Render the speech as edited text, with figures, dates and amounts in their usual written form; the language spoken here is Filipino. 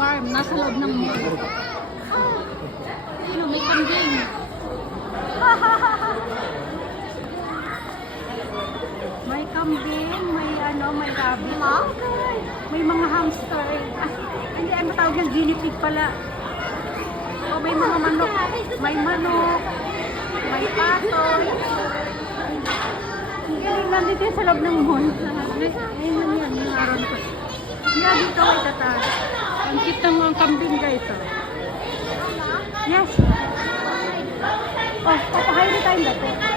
farm. Nasa loob ng mall. Ano, may kambing. May kambing, may ano, may rabbit. May mga hamster. Ah, hindi, ano tawag yung guinea pig pala. O, may mga manok. May manok. May patoy. Ang galing, nandito yun sa loob ng mall. Ayun yan, yung araw na ko. Yeah, dito ay tataas. Ang cute ng mga kambing guys. Oh. Yes. Oh, papahayin tayo dito.